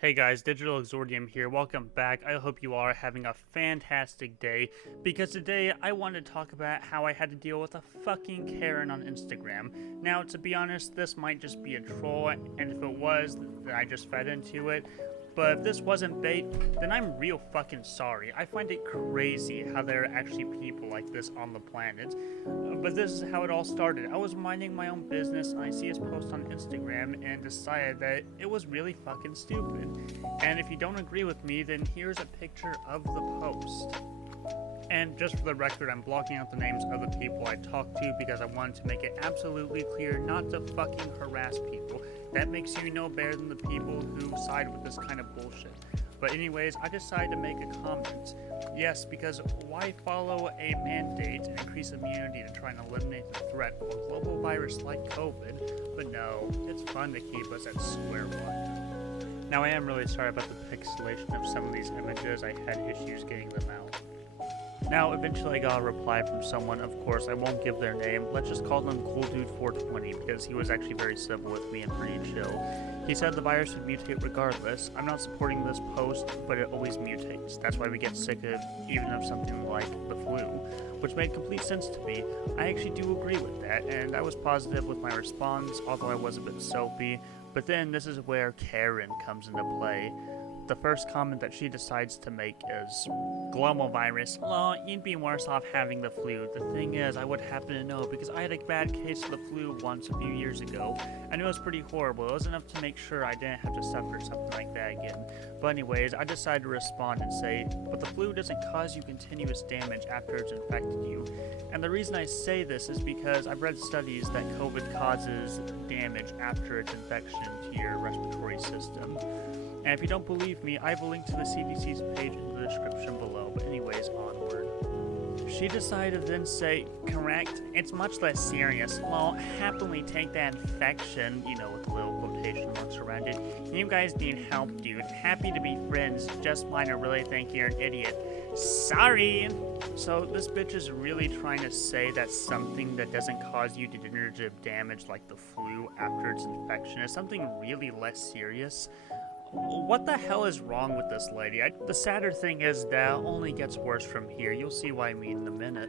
Hey guys, Digital Exordium here. Welcome back. I hope you all are having a fantastic day, because today I want to talk about how I had to deal with a fucking Karen on Instagram. Now, to be honest, this might just be a troll, and if it was, then I just fed into it. But if this wasn't bait, then I'm real fucking sorry. I find it crazy how there are actually people like this on the planet. But this is how it all started. I was minding my own business and I see his post on Instagram and decided that it was really fucking stupid. And if you don't agree with me, then here's a picture of the post. And just for the record, I'm blocking out the names of the people I talked to because I wanted to make it absolutely clear not to fucking harass people. That makes you no better than the people who side with this kind of bullshit. But anyways, I decided to make a comment. Yes, because why follow a mandate to increase immunity to try and eliminate the threat of a global virus like COVID? But no, it's fun to keep us at square one. Now I am really sorry about the pixelation of some of these images. I had issues getting them out. Now, eventually I got a reply from someone. Of course, I won't give their name. Let's just call them Cool Dude 420 because he was actually very civil with me and pretty chill. He said the virus would mutate regardless. I'm not supporting this post, but it always mutates. That's why we get sick of even of something like the flu, which made complete sense to me. I actually do agree with that, and I was positive with my response, although I was a bit soapy. But then this is where Karen comes into play. The first comment that she decides to make is, global virus, well, you'd be worse off having the flu. The thing is, I would happen to know because I had a bad case of the flu once a few years ago. I knew it was pretty horrible. It was enough to make sure I didn't have to suffer something like that again. But anyways, I decided to respond and say, but the flu doesn't cause you continuous damage after it's infected you. And the reason I say this is because I've read studies that COVID causes damage after its infection to your respiratory system. And if you don't believe me, I have a link to the CDC's page in the description below. But anyways, onward. She decided to then say, correct, it's much less serious. Well, happily take that infection, with little quotation marks around it. You guys need help, dude. Happy to be friends. Just mine, I really think you're an idiot. Sorry! So this bitch is really trying to say that something that doesn't cause you degenerative damage like the flu after its infection is something really less serious. What the hell is wrong with this lady? The sadder thing is that it only gets worse from here. You'll see what I mean in a minute.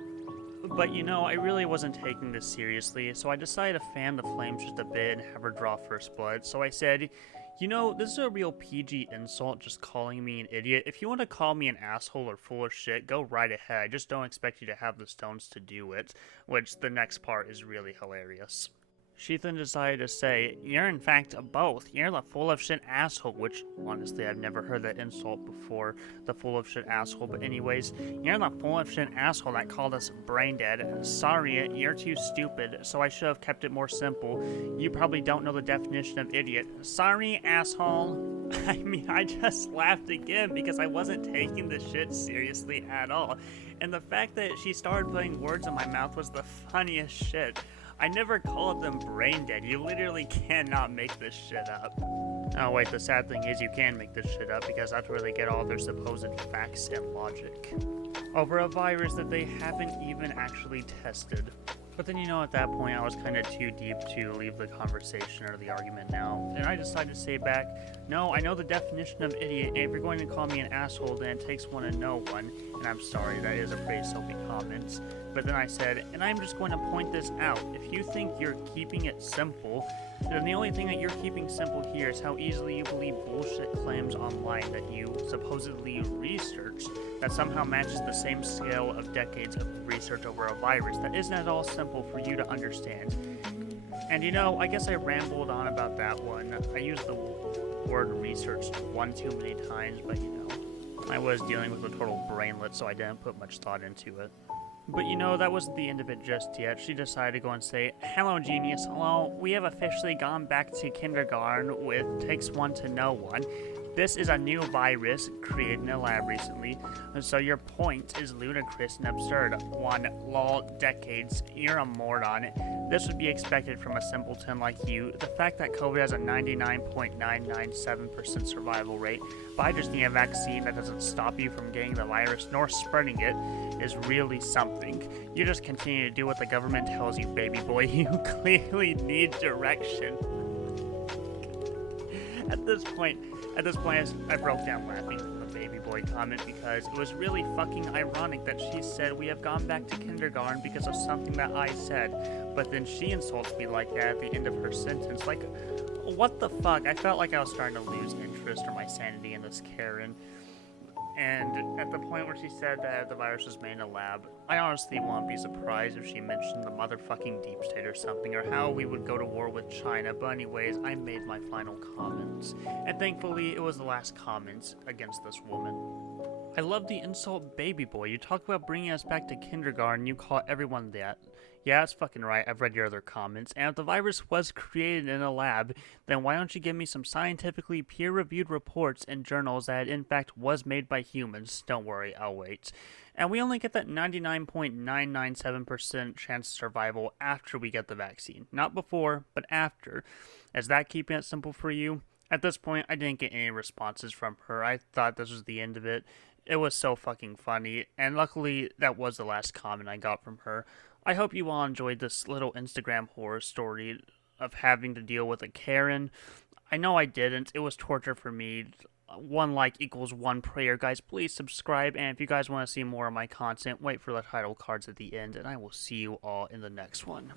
But I really wasn't taking this seriously, so I decided to fan the flames just a bit and have her draw first blood. So I said, this is a real PG insult, just calling me an idiot. If you want to call me an asshole or full of shit, go right ahead. I just don't expect you to have the stones to do it, which the next part is really hilarious. She then decided to say, you're in fact both. You're the full of shit asshole, which, honestly, I've never heard that insult before, the full of shit asshole, but anyways, you're the full of shit asshole that called us brain dead. Sorry, you're too stupid, so I should have kept it more simple. You probably don't know the definition of idiot. Sorry, asshole. I just laughed again because I wasn't taking this shit seriously at all. And the fact that she started putting words in my mouth was the funniest shit. I never called them brain dead. You literally cannot make this shit up. Oh wait, the sad thing is you can make this shit up because that's where they get all their supposed facts and logic. Over a virus that they haven't even actually tested. But then at that point I was kind of too deep to leave the conversation or the argument now. And I decided to say back, no, I know the definition of idiot, and if you're going to call me an asshole, then it takes one to know one. And I'm sorry, that is a pretty soapy comment. But then I said, and I'm just going to point this out. If you think you're keeping it simple, then the only thing that you're keeping simple here is how easily you believe bullshit claims online that you supposedly researched that somehow matches the same scale of decades of research over a virus that isn't at all simple for you to understand. And I guess I rambled on about that one. I used the word research one too many times, but I was dealing with a total brainlet, so I didn't put much thought into it. But that wasn't the end of it just yet. She decided to go and say, hello genius, well, we have officially gone back to kindergarten with takes one to know one. This is a new virus created in a lab recently, and so your point is ludicrous and absurd. One, lol, decades, you're a moron. This would be expected from a simpleton like you. The fact that COVID has a 99.997% survival rate, but I just need a vaccine that doesn't stop you from getting the virus nor spreading it, is really something. You just continue to do what the government tells you, baby boy. You clearly need direction. At this point, At this point, I broke down laughing from the baby boy comment because it was really fucking ironic that she said we have gone back to kindergarten because of something that I said, but then she insults me like that at the end of her sentence. Like, what the fuck? I felt like I was starting to lose interest or my sanity in this Karen. And at the point where she said that the virus was made in a lab, I honestly won't be surprised if she mentioned the motherfucking deep state or something, or how we would go to war with China. But anyways, I made my final comments. And thankfully, it was the last comments against this woman. I love the insult baby boy. You talk about bringing us back to kindergarten, you call everyone that. Yeah, that's fucking right. I've read your other comments. And if the virus was created in a lab, then why don't you give me some scientifically peer-reviewed reports and journals that it in fact was made by humans? Don't worry, I'll wait. And we only get that 99.997% chance of survival after we get the vaccine. Not before, but after. Is that keeping it simple for you? At this point, I didn't get any responses from her. I thought this was the end of it. It was so fucking funny, and luckily that was the last comment I got from her. I hope you all enjoyed this little Instagram horror story of having to deal with a Karen. I know I didn't. It was torture for me. 1 like equals 1 prayer. Guys, please subscribe, and if you guys want to see more of my content, wait for the title cards at the end, and I will see you all in the next one.